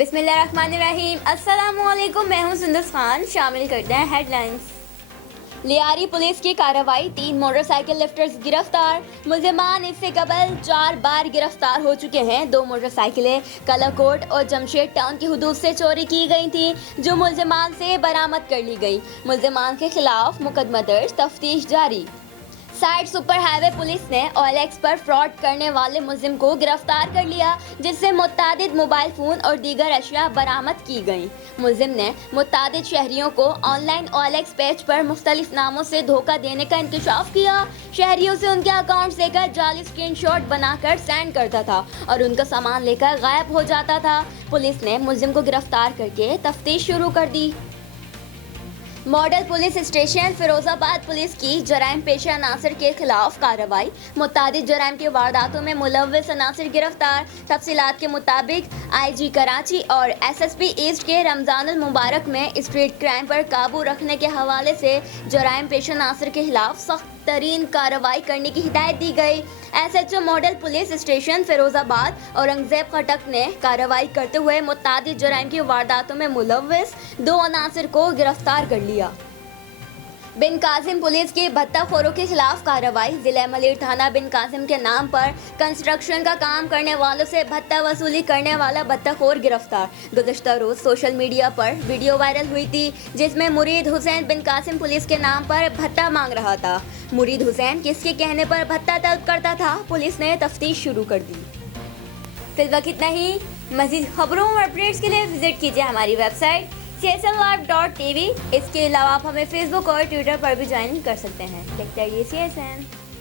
बिस्मिल्लाहिर्रहमानिर्रहीम। अस्सलामुअलैकुम, मैं हूं सुंदस खान। शामिल करते हैं हेडलाइंस। लियारी पुलिस की कार्रवाई, 3 मोटरसाइकिल लिफ्टर्स गिरफ्तार। मुलजिमान इससे कबल 4 बार गिरफ्तार हो चुके हैं। 2 मोटरसाइकिलें कलाकोट और जमशेद टाउन की हुदूद से चोरी की गई थी, जो मुलजिमान से बरामद कर ली गई। मुलजिमान के खिलाफ मुकदमा दर्ज, तफ्तीश जारी। साइड सुपर हाईवे पुलिस ने OLX पर फ्रॉड करने वाले मुलजिम को गिरफ्तार कर लिया, जिससे मुतादिद मोबाइल फोन और दीगर अशिया बरामद की गई। मुलजिम ने मुतादिद शहरियों को ऑनलाइन OLX पेज पर मुख्तलिफ नामों से धोखा देने का इंकशाफ किया। शहरियों से उनके अकाउंट लेकर जाली स्क्रीनशॉट बनाकर सेंड करता था और उनका सामान लेकर गायब हो जाता था। पुलिस ने मुलजिम को गिरफ्तार करके तफ्तीश शुरू कर दी। Model police station Firozabad police की जराइम पेशा अनासर के खिलाफ कार्रवाई, मुतादिद जराइम की वारदातों में मुलव्विस अनासर गिरफ्तार। तफसीलात के मुताबिक IG कराची और SSP ईस्ट के रमजानुल मुबारक में स्ट्रीट क्राइम पर काबू रखने के हवाले से जराइम पेशा अनासर के खिलाफ सख्त तरीन कार्रवाई करने की हिदायत दी गई। SHO model police station Firozabad Aurangzeb Khattak ने कार्रवाई करते हुए मुतादिद जराइम की वारदातों में मुलव्विस 2 अनासर को गिरफ्तार कर लिया। बिन कासिम पुलिस की भत्ताखोरों के खिलाफ कार्रवाई, जिला मलिर थाना बिन कासिम के नाम पर कंस्ट्रक्शन का काम करने वालों से भत्ता वसूली करने वाला भत्ताखोर गिरफ्तार। गुज़श्ता रोज सोशल मीडिया पर वीडियो वायरल हुई थी, जिसमें मुरीद हुसैन बिन कासिम पुलिस के नाम पर भत्ता मांग रहा था। मुरीद हुसैन किसके कहने पर भत्ता तलब करता था, पुलिस ने तफ्तीश शुरू कर दी। फिलहाल इतना ही। मज़ीद खबरों और अपडेट्स के लिए विजिट कीजिए हमारी वेबसाइट csnlive.tv। इसके अलावा आप हमें फेसबुक और ट्विटर पर भी ज्वाइन कर सकते हैं। देखते रहिए CSN।